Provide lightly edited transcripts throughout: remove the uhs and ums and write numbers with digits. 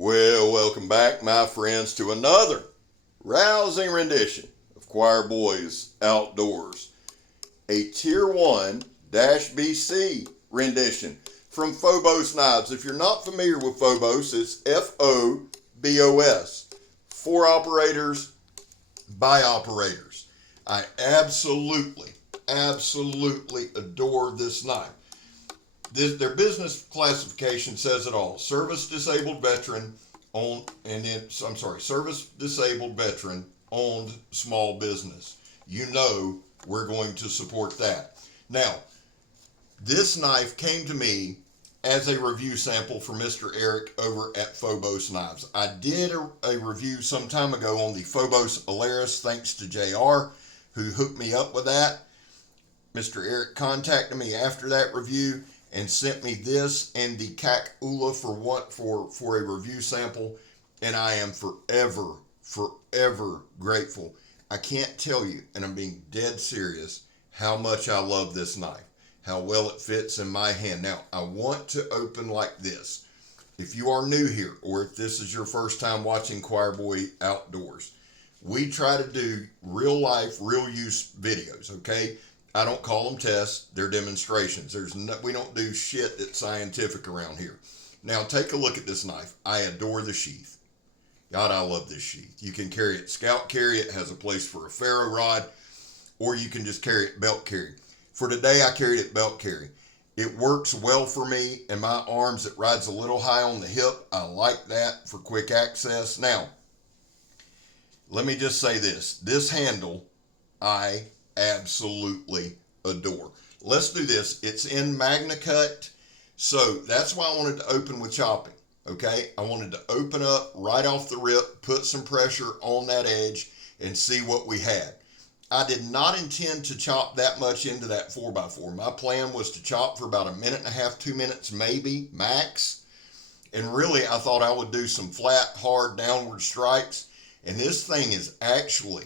Well, welcome back, my friends, to another rousing rendition of Choir Boys Outdoors. A Tier 1-BC rendition from Fobos Knives. If you're not familiar with Fobos, it's Fobos. For operators, by operators. I absolutely adore this knife. Their business classification says it all. Service disabled veteran owned, service disabled veteran owned small business. You know we're going to support that. Now, this knife came to me as a review sample for Mr. Eric over at Fobos Knives. I did a review some time ago on the Fobos Alaris, thanks to JR, who hooked me up with that. Mr. Eric contacted me after that review and sent me this and the CAC ULA for a review sample, and I am forever grateful. I can't tell you, and I'm being dead serious, how much I love this knife, how well it fits in my hand. Now, I want to open like this. If you are new here, or if this is your first time watching Choir Boy Outdoors, we try to do real life, real use videos, okay? I don't call them tests, they're demonstrations. We don't do shit that's scientific around here. Now take a look at this knife. I adore the sheath. God, I love this sheath. You can carry it scout carry, it has a place for a ferro rod, or you can just carry it belt carry. For today, I carried it belt carry. It works well for me and my arms. It rides a little high on the hip. I like that for quick access. Now, let me just say this. This handle, I absolutely adore. Let's do this. It's in Magnacut, so that's why I wanted to open with chopping, okay? I wanted to open up right off the rip, put some pressure on that edge, and see what we had. I did not intend to chop that much into that 4x4. My plan was to chop for about 1.5 minutes, 2 minutes maybe, max. And really, I thought I would do some flat, hard, downward strikes. And this thing is actually,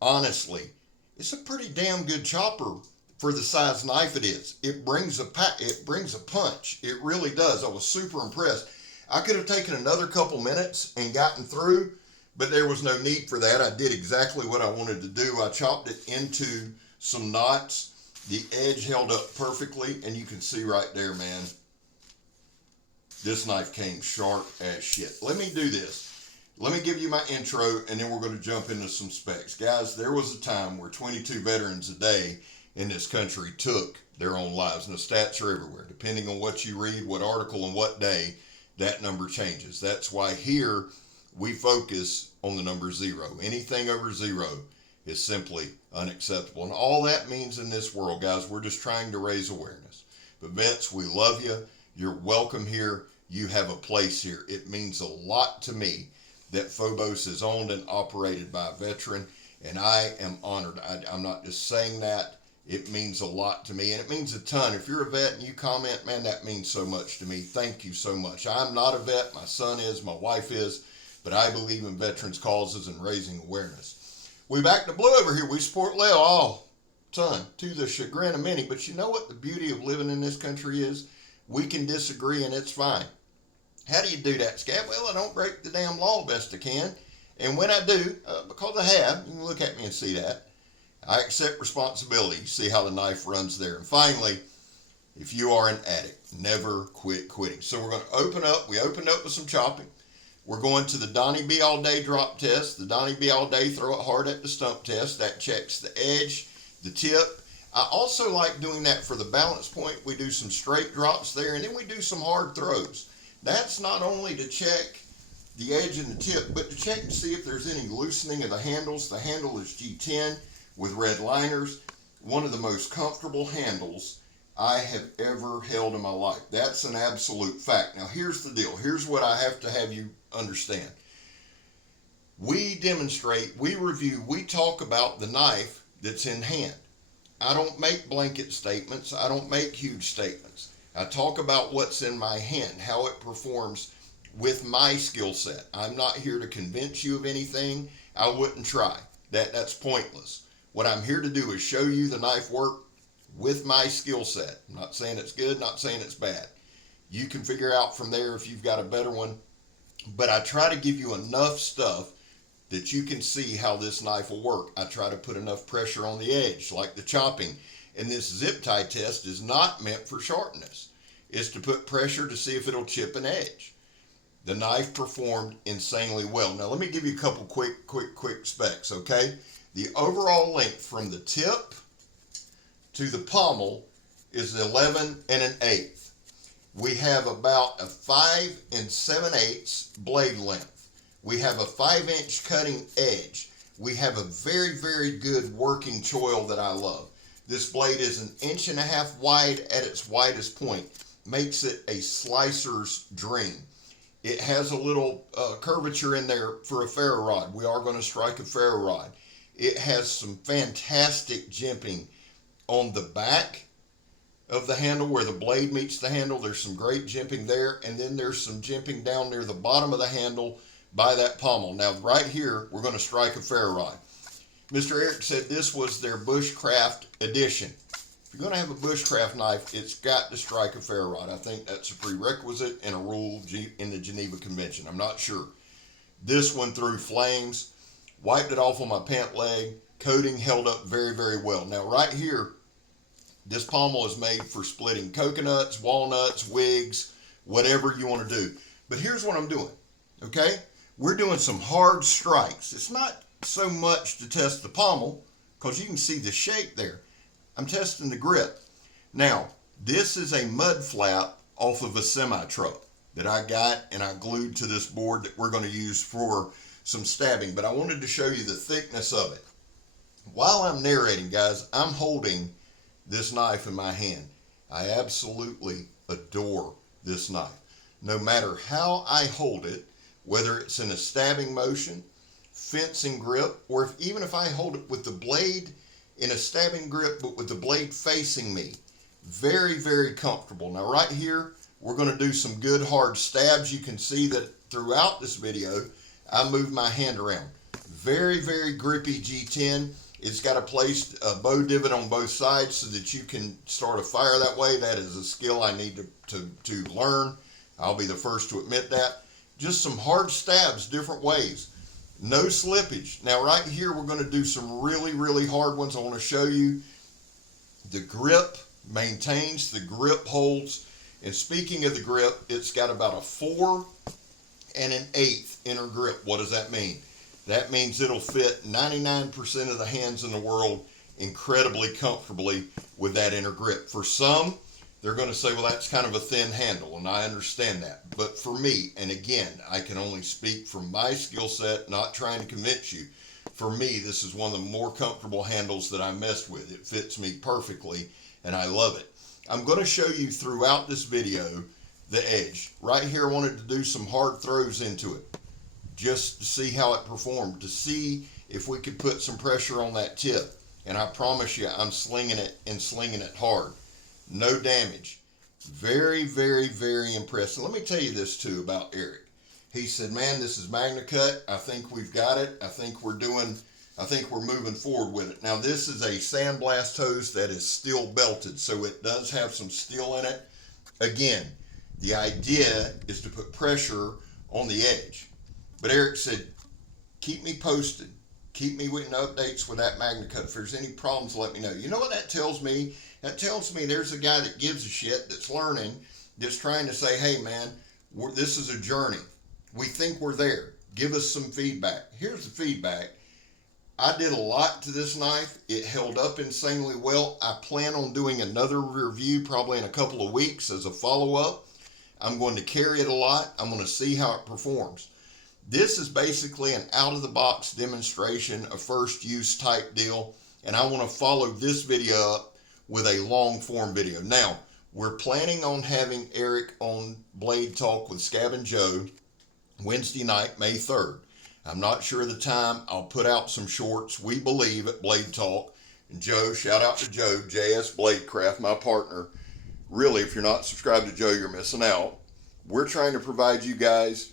honestly, it's a pretty damn good chopper for the size knife it is. It brings a punch. It really does. I was super impressed. I could have taken another couple minutes and gotten through, but there was no need for that. I did exactly what I wanted to do. I chopped it into some knots. The edge held up perfectly, and you can see right there, man, this knife came sharp as shit. Let me do this. Let me give you my intro, and then we're going to jump into some specs. Guys, there was a time where 22 veterans a day in this country took their own lives. And the stats are everywhere. Depending on what you read, what article, and what day, that number changes. That's why here we focus on the number 0. Anything over 0 is simply unacceptable. And all that means in this world, guys, we're just trying to raise awareness. But vets, we love you. You're welcome here. You have a place here. It means a lot to me that Fobos is owned and operated by a veteran, and I am honored. I'm not just saying that. It means a lot to me, and it means a ton. If you're a vet and you comment, man, that means so much to me. Thank you so much. I'm not a vet. My son is. My wife is. But I believe in veterans' causes and raising awareness. We back to blue over here. We support Leo all ton, to the chagrin of many. But you know what the beauty of living in this country is? We can disagree, and it's fine. How do you do that, Scab? Well, I don't break the damn law best I can. And when I do, because I have, you can look at me and see that, I accept responsibility. You see how the knife runs there. And finally, if you are an addict, never quit quitting. So we're going to open up. We opened up with some chopping. We're going to the Donnie B all day drop test. The Donnie B all day throw it hard at the stump test. That checks the edge, the tip. I also like doing that for the balance point. We do some straight drops there, and then we do some hard throws. That's not only to check the edge and the tip, but to check to see if there's any loosening of the handles. The handle is G10 with red liners. One of the most comfortable handles I have ever held in my life. That's an absolute fact. Now here's the deal. Here's what I have to have you understand. We demonstrate, we review, we talk about the knife that's in hand. I don't make blanket statements. I don't make huge statements. I talk about what's in my hand, how it performs with my skill set. I'm not here to convince you of anything. I wouldn't try. That's pointless. What I'm here to do is show you the knife work with my skill set. I'm not saying it's good, not saying it's bad. You can figure out from there if you've got a better one but I try to give you enough stuff that you can see how this knife will work. I try to put enough pressure on the edge, like the chopping. And this zip tie test is not meant for sharpness. It's to put pressure to see if it'll chip an edge. The knife performed insanely well. Now let me give you a couple quick specs, okay? The overall length from the tip to the pommel is 11 1/8. We have about a 5 7/8 blade length. We have a 5-inch cutting edge. We have a very good working choil that I love. This blade is 1.5 inches wide at its widest point. Makes it a slicer's dream. It has a little curvature in there for a ferro rod. We are going to strike a ferro rod. It has some fantastic jimping on the back of the handle where the blade meets the handle. There's some great jimping there, and then there's some jimping down near the bottom of the handle by that pommel. Now right here we're going to strike a ferro rod. Mr. Eric said this was their Bushcraft edition. If you're going to have a Bushcraft knife, it's got to strike a ferro rod. I think that's a prerequisite and a rule in the Geneva Convention. I'm not sure. This one threw flames, wiped it off on my pant leg. Coating held up very well. Now right here, this pommel is made for splitting coconuts, walnuts, wigs, whatever you want to do. But here's what I'm doing, okay? We're doing some hard strikes. It's not so much to test the pommel, because you can see the shape there. I'm testing the grip. Now, this is a mud flap off of a semi-truck that I got and I glued to this board that we're going to use for some stabbing. But I wanted to show you the thickness of it. While I'm narrating, guys, I'm holding this knife in my hand. I absolutely adore this knife. No matter how I hold it, whether it's in a stabbing motion, fencing grip, or even if I hold it with the blade in a stabbing grip but with the blade facing me, very comfortable. Now right here we're going to do some good hard stabs. You can see that throughout this video I move my hand around. Very grippy G10. It's got a bow divot on both sides so that you can start a fire that way. That is a skill I need to learn. I'll be the first to admit that. Just some hard stabs different ways. No slippage. Now right here we're going to do some really hard ones. I want to show you the grip maintains, the grip holds. And speaking of the grip, it's got about a 4 1/8 inner grip. What does that mean? That means it'll fit 99% of the hands in the world incredibly comfortably with that inner grip. For some, they're going to say, well, that's kind of a thin handle, and I understand that. But for me, and again, I can only speak from my skill set, not trying to convince you. For me, this is one of the more comfortable handles that I messed with. It fits me perfectly, and I love it. I'm going to show you throughout this video the edge. Right here, I wanted to do some hard throws into it, just to see how it performed, to see if we could put some pressure on that tip. And I promise you, I'm slinging it hard. No damage. Very impressed. And let me tell you this too about Eric. He said, man, this is Magnacut. I think we've got it. I think we're moving forward with it. Now this is a sandblast hose that is steel belted, so it does have some steel in it. Again, the idea is to put pressure on the edge. But Eric said, keep me posted. Keep me with updates with that Magnacut. If there's any problems, let me know. You know what that tells me? That tells me there's a guy that gives a shit, that's learning, that's trying to say, hey man, this is a journey. We think we're there. Give us some feedback. Here's the feedback. I did a lot to this knife. It held up insanely well. I plan on doing another review probably in a couple of weeks as a follow-up. I'm going to carry it a lot. I'm going to see how it performs. This is basically an out-of-the-box demonstration, a first-use type deal, and I want to follow this video up with a long-form video. Now, we're planning on having Eric on Blade Talk with Scab and Joe Wednesday night, May 3rd. I'm not sure of the time. I'll put out some shorts, we believe, at Blade Talk. And Joe, shout out to Joe, JS Bladecraft, my partner. Really, if you're not subscribed to Joe, you're missing out. We're trying to provide you guys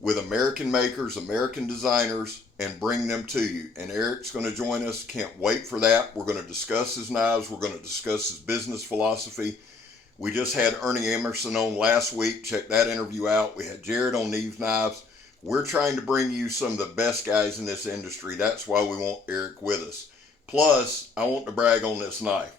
with American makers, American designers, and bring them to you. And Eric's going to join us. Can't wait for that. We're going to discuss his knives. We're going to discuss his business philosophy. We just had Ernie Emerson on last week. Check that interview out. We had Jared on Neve's Knives. We're trying to bring you some of the best guys in this industry. That's why we want Eric with us. Plus, I want to brag on this knife.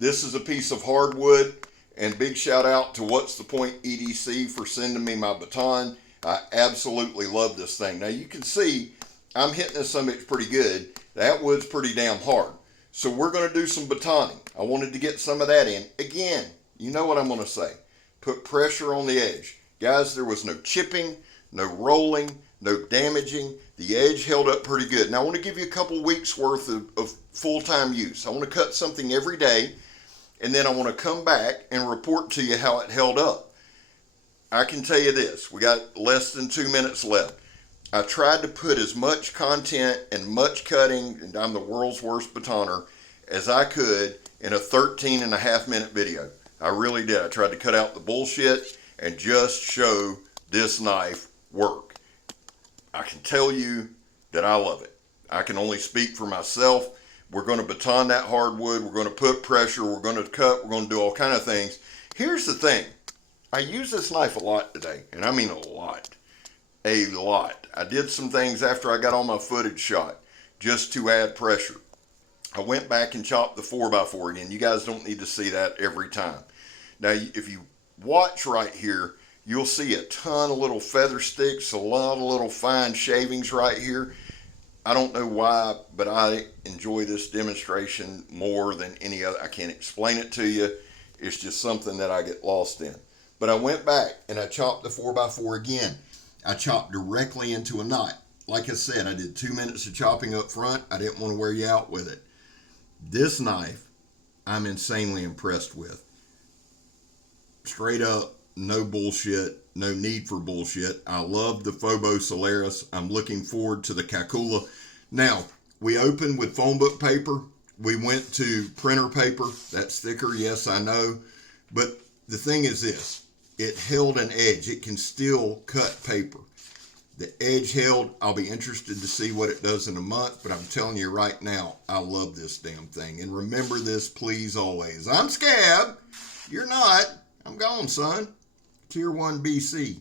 This is a piece of hardwood, and big shout out to What's the Point EDC for sending me my baton. I absolutely love this thing. Now you can see I'm hitting this summit pretty good. That wood's pretty damn hard. So we're going to do some batoning. I wanted to get some of that in. Again, you know what I'm going to say. Put pressure on the edge. Guys, there was no chipping, no rolling, no damaging. The edge held up pretty good. Now I want to give you a couple weeks worth of full-time use. I want to cut something every day, and then I want to come back and report to you how it held up. I can tell you this, we got less than 2 minutes left. I tried to put as much content and much cutting, and I'm the world's worst batoner, as I could in a 13.5-minute video. I really did. I tried to cut out the bullshit and just show this knife work. I can tell you that I love it. I can only speak for myself. We're going to baton that hardwood. We're going to put pressure. We're going to cut. We're going to do all kind of things. Here's the thing. I use this knife a lot today, and I mean a lot. A lot. I did some things after I got all my footage shot just to add pressure. I went back and chopped the 4x4 again. You guys don't need to see that every time. Now, if you watch right here, you'll see a ton of little feather sticks, a lot of little fine shavings right here. I don't know why, but I enjoy this demonstration more than any other. I can't explain it to you. It's just something that I get lost in. But I went back and I chopped the 4x4 again. I chopped directly into a knot. Like I said, I did 2 minutes of chopping up front. I didn't want to wear you out with it. This knife, I'm insanely impressed with. Straight up, no bullshit, no need for bullshit. I love the Fobos Solaris. I'm looking forward to the Kakula. Now, we opened with phone book paper. We went to printer paper. That's thicker, yes, I know. But the thing is this. It held an edge. It can still cut paper. The edge held. I'll be interested to see what it does in a month, but I'm telling you right now, I love this damn thing. And remember this, please, always. I'm Scab. You're not. I'm gone, son. Tier 1 BC.